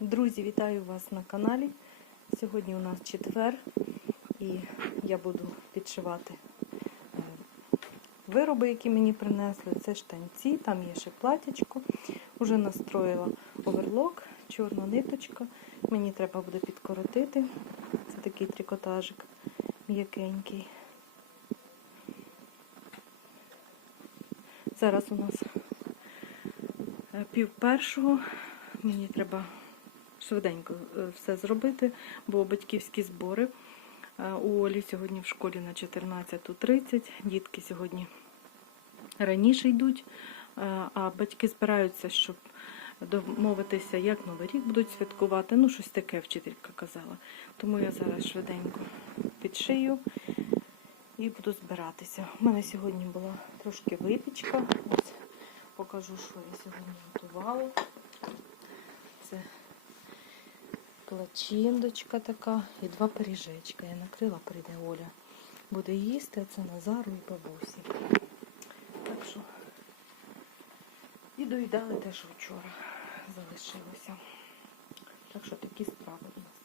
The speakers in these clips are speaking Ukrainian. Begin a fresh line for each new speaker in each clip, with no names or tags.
Друзі, вітаю вас на каналі. Сьогодні у нас четвер і я буду підшивати е, вироби, які мені принесли. Це штанці, там є ще платячко. Уже настроїла оверлок, чорна ниточка. Мені треба буде підкоротити. Це такий трикотажик м'якенький. Зараз у нас е, пів першого. Мені треба швиденько е, все зробити, бо батьківські збори е, у Олі сьогодні в школі на 14.30. Дітки сьогодні раніше йдуть, е, а батьки збираються, щоб домовитися, як Новий рік будуть святкувати. Ну, щось таке вчителька казала. Тому я зараз швиденько підшию і буду збиратися. У мене сьогодні була трошки випічка. Ось покажу, що я сьогодні готувала. Це плачіндочка така і два пиріжечка. Я накрила, прийде Оля. Буде їсти, а це Назару і бабусі. Так що і доїдали те, що вчора залишилося. Так що такі справи у нас.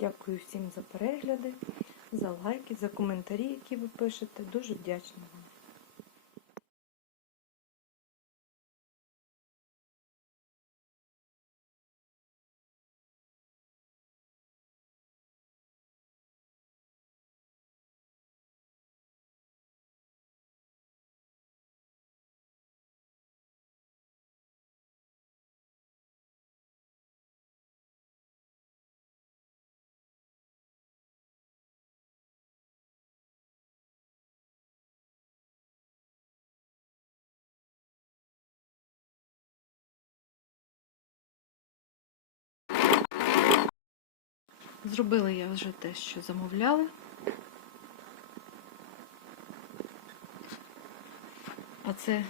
Дякую всім за перегляди, за лайки, за коментарі, які ви пишете. Дуже вдячна вам. Зробила я вже те, що замовляли. А це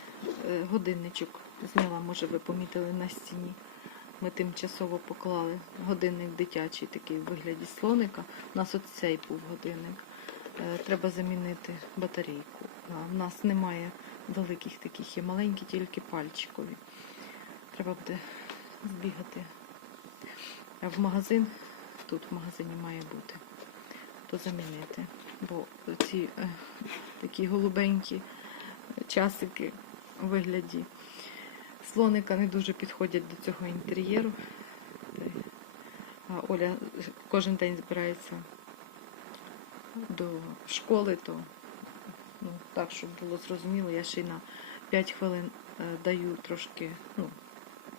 е, годинничок зняла, може ви помітили на стіні. Ми тимчасово поклали годинник дитячий, такий в вигляді слоника. У нас от цей був годинник. Е, Треба замінити батарейку. В нас немає великих таких, є маленькі, тільки пальчикові. Треба буде збігати в магазин. Тут в магазині має бути, то замінити. Бо ці е, такі голубенькі часики у вигляді слоника не дуже підходять до цього інтер'єру. А Оля кожен день збирається до школи, то ну, так, щоб було зрозуміло, я ще й на 5 хвилин е, даю трошки ну,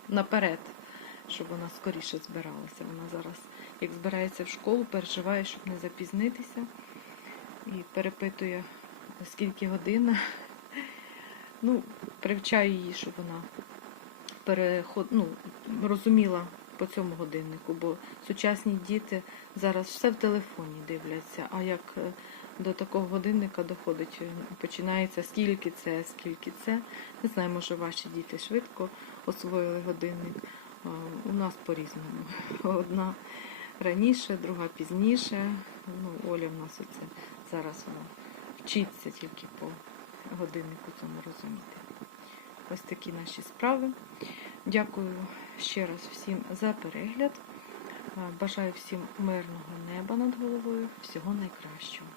наперед, щоб вона скоріше збиралася. Вона зараз, як збирається в школу, переживає, щоб не запізнитися. І перепитує, скільки годин. Ну, привчаю її, щоб вона переход, ну, розуміла по цьому годиннику, бо сучасні діти зараз все в телефоні дивляться, а як е, до такого годинника доходить, починається скільки це, скільки це. Не знаю, може ваші діти швидко освоїли годинник. У нас по-різному. Одна раніше, друга пізніше. Ну, Оля в нас оце зараз вона вчиться тільки по годиннику цьому розуміти. Ось такі наші справи. Дякую ще раз всім за перегляд. Бажаю всім мирного неба над головою. Всього найкращого.